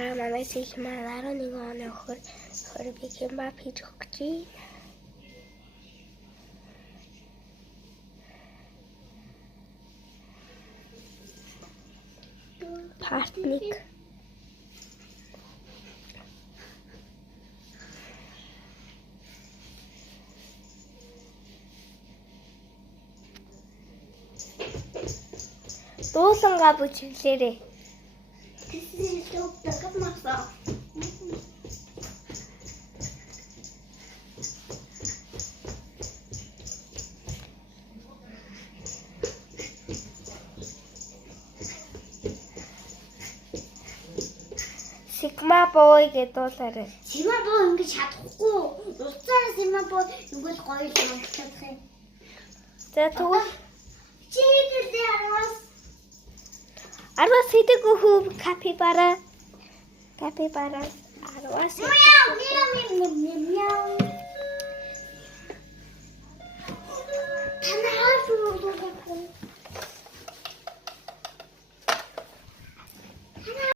Та манай сих маань 11 оны өхөр би кембап хийж өгч чинь. Партник. Дуулангаа бүжиглээрээ. Тэсээ төгтөг маса. Sigma boy гэдэг дуулаарай. Sigma boy ингэж чадахгүй. Уцаараа Sigma boy ингэж гоё л амтчих юм. За тэгвэл чигээр араас 10 сэдэг хүү капибара. Капибара 10 сэдэг. мяу мяу мяу мяу.